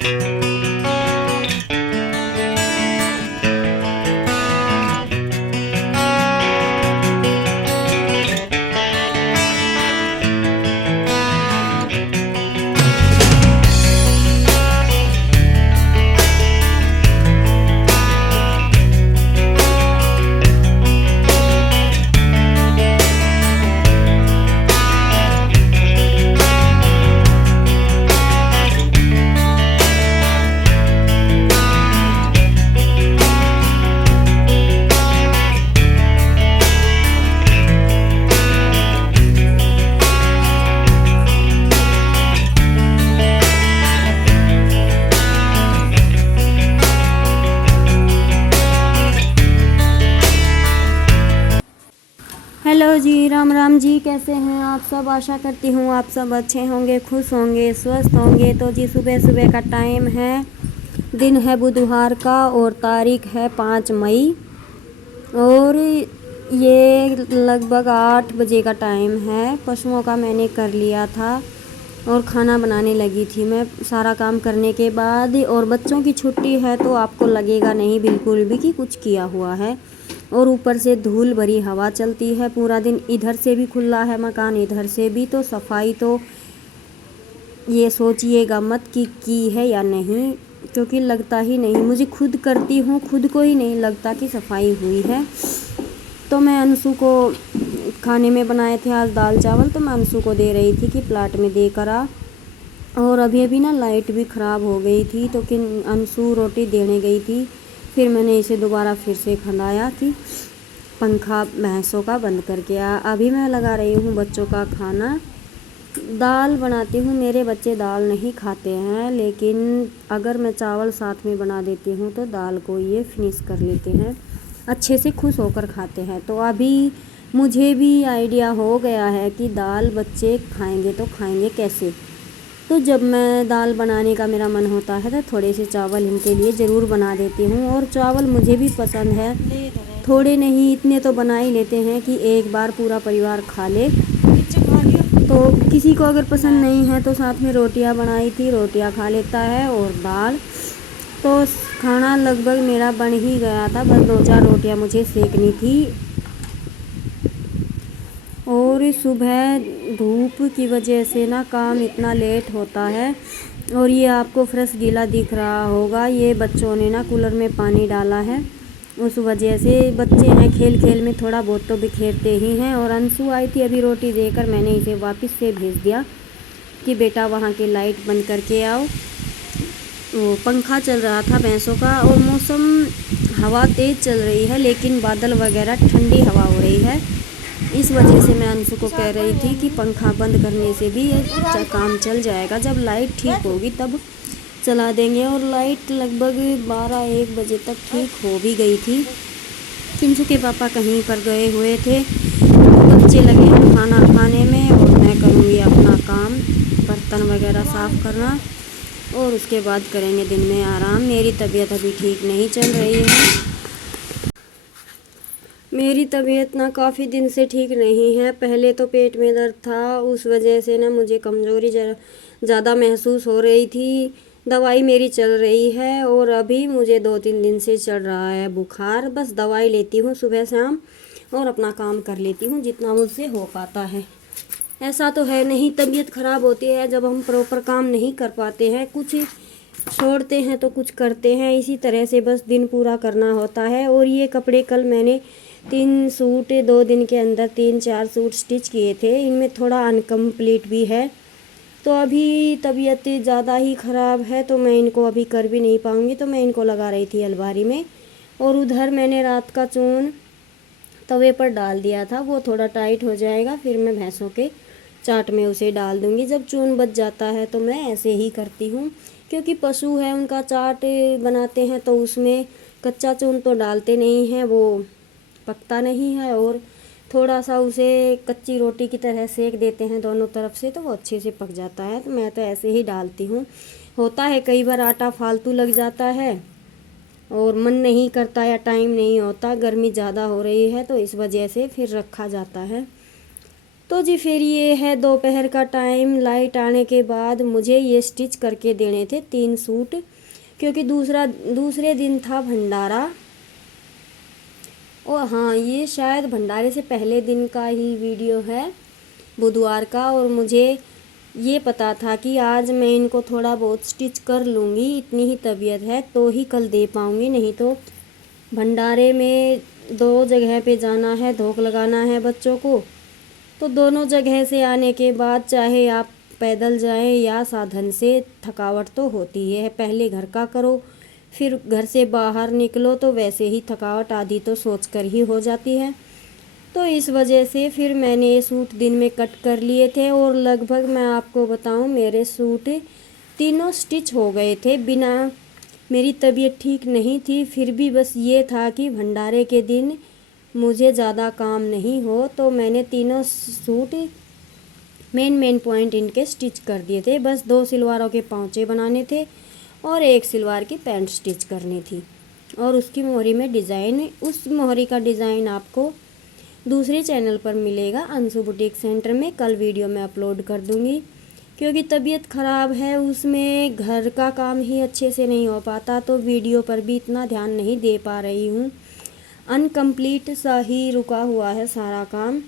Hello जी, राम राम जी। कैसे हैं आप सब? आशा करती हूँ आप सब अच्छे होंगे, खुश होंगे, स्वस्थ होंगे। तो जी सुबह सुबह का टाइम है, दिन है बुधवार का और तारीख है 5 मई और ये लगभग 8 बजे का टाइम है। पशुओं का मैंने कर लिया था और खाना बनाने लगी थी मैं सारा काम करने के बाद। और बच्चों की छुट्टी है तो आपको लगेगा नहीं बिल्कुल भी कि कुछ किया हुआ है। और ऊपर से धूल भरी हवा चलती है पूरा दिन। इधर से भी खुला है मकान, इधर से भी। तो सफाई तो ये सोचिएगा मत कि की है या नहीं, क्योंकि लगता ही नहीं। मुझे खुद करती हूँ, खुद को ही नहीं लगता कि सफाई हुई है। तो मैं अंशु को खाने में बनाए थे आज दाल चावल, तो मैं अंशु को दे रही थी कि प्लाट में दे कर आ। और अभी अभी ना लाइट भी ख़राब हो गई थी तो कि अंशु रोटी देने गई थी। फिर मैंने इसे दोबारा फिर से खंडाया कि पंखा भैंसों का बंद करके आ। अभी मैं लगा रही हूँ बच्चों का खाना। दाल बनाती हूँ, मेरे बच्चे दाल नहीं खाते हैं, लेकिन अगर मैं चावल साथ में बना देती हूँ तो दाल को ये फिनिश कर लेते हैं, अच्छे से खुश होकर खाते हैं। तो अभी मुझे भी आइडिया हो गया है कि दाल बच्चे खाएंगे तो खाएंगे कैसे। तो जब मैं दाल बनाने का मेरा मन होता है तो थोड़े से चावल इनके लिए ज़रूर बना देती हूँ। और चावल मुझे भी पसंद है, थोड़े नहीं इतने तो बना ही लेते हैं कि एक बार पूरा परिवार खा ले। तो किसी को अगर पसंद नहीं है तो साथ में रोटियां बनाई थी, रोटियां खा लेता है और दाल। तो खाना लगभग मेरा बन ही गया था, बस 2-4 रोटियां मुझे सेकनी थी। और सुबह धूप की वजह से ना काम इतना लेट होता है। और ये आपको फ्रेश गीला दिख रहा होगा, ये बच्चों ने ना कूलर में पानी डाला है, उस वजह से। बच्चे हैं, खेल खेल में थोड़ा बहुत तो बिखेरते ही हैं। और अंशु आई थी अभी रोटी देकर, मैंने इसे वापस से भेज दिया कि बेटा वहाँ की लाइट बंद करके आओ। वो पंखा चल रहा था भैंसों का और मौसम हवा तेज़ चल रही है, लेकिन बादल वगैरह ठंडी हवा हो रही है। इस वजह से मैं अंशु को कह रही थी कि पंखा बंद करने से भी काम चल जाएगा, जब लाइट ठीक होगी तब चला देंगे। और लाइट लगभग 12-1 बजे तक ठीक हो भी गई थी। किंजू के पापा कहीं पर गए हुए थे, बच्चे लगे हैं खाना खाने में और मैं करूँगी अपना काम, बर्तन वगैरह साफ़ करना, और उसके बाद करेंगे दिन में आराम। मेरी तबीयत अभी ठीक नहीं चल रही है, मेरी तबीयत ना काफ़ी दिन से ठीक नहीं है। पहले तो पेट में दर्द था, उस वजह से ना मुझे कमज़ोरी ज़्यादा महसूस हो रही थी। दवाई मेरी चल रही है और अभी मुझे 2-3 दिन से चढ़ रहा है बुखार। बस दवाई लेती हूँ सुबह शाम और अपना काम कर लेती हूँ जितना मुझसे हो पाता है। ऐसा तो है नहीं तबीयत ख़राब होती है जब हम प्रॉपर काम नहीं कर पाते हैं, कुछ छोड़ते हैं तो कुछ करते हैं, इसी तरह से बस दिन पूरा करना होता है। और ये कपड़े कल मैंने 3 सूट 2 दिन के अंदर 3-4 सूट स्टिच किए थे, इनमें थोड़ा अनकम्प्लीट भी है। तो अभी तबीयत ज़्यादा ही ख़राब है तो मैं इनको अभी कर भी नहीं पाऊँगी, तो मैं इनको लगा रही थी अलमारी में। और उधर मैंने रात का चून तवे पर डाल दिया था, वो थोड़ा टाइट हो जाएगा, फिर मैं भैंसों के चाट में उसे डाल दूँगी। जब चून बच जाता है तो मैं ऐसे ही करती हूँ, क्योंकि पशु है उनका चाट बनाते हैं तो उसमें कच्चा चून तो डालते नहीं हैं, वो पकता नहीं है। और थोड़ा सा उसे कच्ची रोटी की तरह सेक देते हैं दोनों तरफ से तो वो अच्छे से पक जाता है। तो मैं तो ऐसे ही डालती हूँ। होता है कई बार आटा फालतू लग जाता है और मन नहीं करता या टाइम नहीं होता, गर्मी ज़्यादा हो रही है तो इस वजह से फिर रखा जाता है। तो जी फिर ये है दोपहर का टाइम, लाइट आने के बाद मुझे ये स्टिच करके देने थे 3 सूट, क्योंकि दूसरे दिन था भंडारा। और हाँ, ये शायद भंडारे से पहले दिन का ही वीडियो है, बुधवार का। और मुझे ये पता था कि आज मैं इनको थोड़ा बहुत स्टिच कर लूँगी, इतनी ही तबीयत है तो ही कल दे पाऊँगी, नहीं तो भंडारे में 2 जगह पे जाना है, धोख लगाना है बच्चों को। तो दोनों जगह से आने के बाद चाहे आप पैदल जाएं या साधन से, थकावट तो होती है। पहले घर का करो, फिर घर से बाहर निकलो, तो वैसे ही थकावट आधी तो सोच कर ही हो जाती है। तो इस वजह से फिर मैंने ये सूट दिन में कट कर लिए थे, और लगभग मैं आपको बताऊं मेरे सूट तीनों स्टिच हो गए थे। बिना, मेरी तबीयत ठीक नहीं थी, फिर भी बस ये था कि भंडारे के दिन मुझे ज़्यादा काम नहीं हो, तो मैंने तीनों सूट मेन पॉइंट इनके स्टिच कर दिए थे। बस 2 सिलवारों के पाँचे बनाने थे और 1 सिलवार की पैंट स्टिच करनी थी, और उसकी मोहरी में डिज़ाइन, उस मोहरी का डिज़ाइन आपको दूसरे चैनल पर मिलेगा, अंशु बुटीक सेंटर में। कल वीडियो में अपलोड कर दूंगी, क्योंकि तबीयत ख़राब है, उसमें घर का काम ही अच्छे से नहीं हो पाता, तो वीडियो पर भी इतना ध्यान नहीं दे पा रही हूँ। अनकम्प्लीट सा ही रुका हुआ है सारा काम।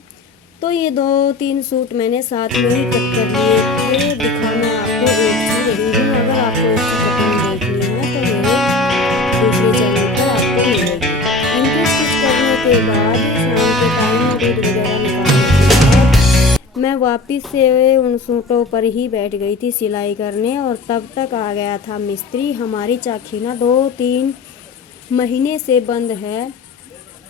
तो ये 2-3 सूट मैंने साथ में ही कट कर लिए थे, दिखाना आपको एक ही रही हूँ। अगर आपको इसकी कटिंग देखनी है तो मेरे दूसरे चैनल पर आपको मिलेगी। इनको स्टिच करने के बाद शाम के टाइम दूध वगैरह निकालने के बाद मैं वापस से उन सूटों पर ही बैठ गई थी सिलाई करने, और तब तक आ गया था मिस्त्री। हमारी चाखी ना 2-3 महीने से बंद है,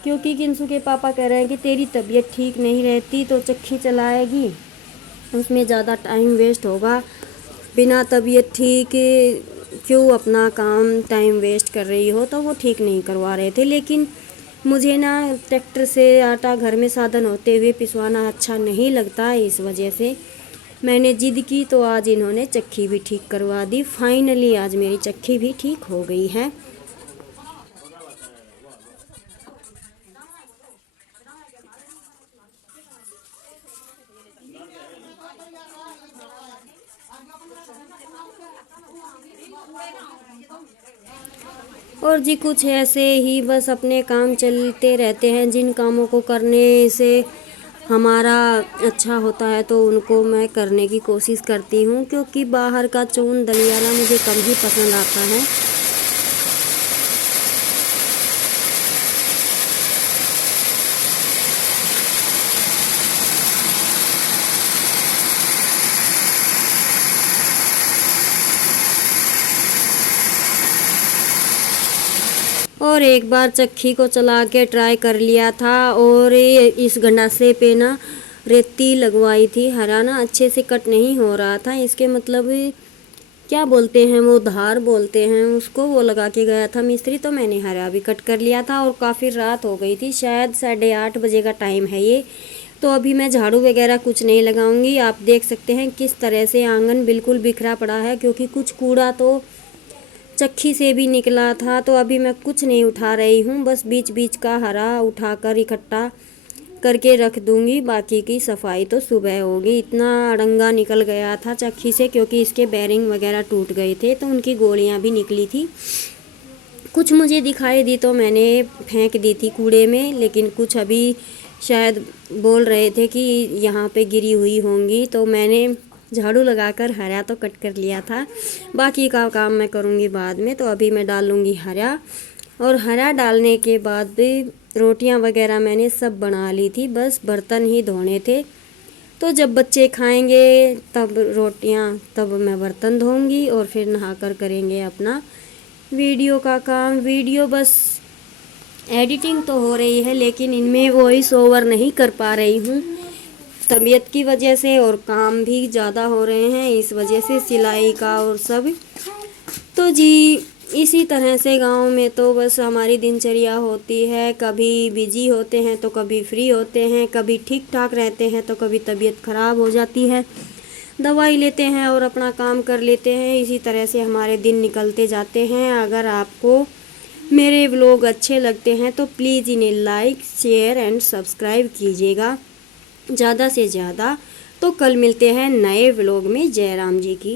क्योंकि किंसु के पापा कह रहे हैं कि तेरी तबीयत ठीक नहीं रहती तो चक्की चलाएगी, उसमें ज़्यादा टाइम वेस्ट होगा, बिना तबीयत ठीक क्यों अपना काम टाइम वेस्ट कर रही हो। तो वो ठीक नहीं करवा रहे थे, लेकिन मुझे ना ट्रैक्टर से आटा घर में साधन होते हुए पिसवाना अच्छा नहीं लगता, इस वजह से मैंने जिद की। तो आज इन्होंने चक्की भी ठीक करवा दी। फाइनली आज मेरी चक्की भी ठीक हो गई है। और जी कुछ ऐसे ही बस अपने काम चलते रहते हैं, जिन कामों को करने से हमारा अच्छा होता है तो उनको मैं करने की कोशिश करती हूँ, क्योंकि बाहर का चून दलियाना मुझे कम ही पसंद आता है। और एक बार चक्की को चला के ट्राई कर लिया था, और इस गंडासे पे ना रेती लगवाई थी, हरा ना अच्छे से कट नहीं हो रहा था। इसके मतलब क्या बोलते हैं, वो धार बोलते हैं उसको, वो लगा के गया था मिस्त्री। तो मैंने हरा भी कट कर लिया था, और काफ़ी रात हो गई थी, शायद 8:30 बजे का टाइम है ये। तो अभी मैं झाड़ू वगैरह कुछ नहीं लगाऊंगी। आप देख सकते हैं किस तरह से आंगन बिल्कुल बिखरा पड़ा है, क्योंकि कुछ कूड़ा तो चक्की से भी निकला था। तो अभी मैं कुछ नहीं उठा रही हूँ, बस बीच बीच का हरा उठाकर इकट्ठा करके रख दूंगी, बाकी की सफाई तो सुबह होगी। इतना अड़ंगा निकल गया था चक्की से, क्योंकि इसके बेरिंग वगैरह टूट गए थे, तो उनकी गोलियां भी निकली थी। कुछ मुझे दिखाई दी तो मैंने फेंक दी थी कूड़े में, लेकिन कुछ अभी शायद बोल रहे थे कि यहाँ पे गिरी हुई होंगी, तो मैंने झाड़ू लगाकर हरा तो कट कर लिया था। बाकी का काम मैं करूँगी बाद में। तो अभी मैं डालूँगी हरा, और हरा डालने के बाद रोटियां वगैरह मैंने सब बना ली थी, बस बर्तन ही धोने थे। तो जब बच्चे खाएंगे तब रोटियां, तब मैं बर्तन धोऊंगी, और फिर नहाकर करेंगे अपना वीडियो का काम। वीडियो बस एडिटिंग तो हो रही है, लेकिन इनमें वॉइस ओवर नहीं कर पा रही हूँ तबीयत की वजह से, और काम भी ज़्यादा हो रहे हैं इस वजह से, सिलाई का और सब। तो जी इसी तरह से गांव में तो बस हमारी दिनचर्या होती है, कभी बिजी होते हैं तो कभी फ्री होते हैं, कभी ठीक ठाक रहते हैं तो कभी तबीयत ख़राब हो जाती है, दवाई लेते हैं और अपना काम कर लेते हैं। इसी तरह से हमारे दिन निकलते जाते हैं। अगर आपको मेरे व्लॉग अच्छे लगते हैं तो प्लीज़ इन्हें लाइक, शेयर एंड सब्सक्राइब कीजिएगा। ज़्यादा से ज़्यादा। तो कल मिलते हैं नए व्लॉग में। जय राम जी की।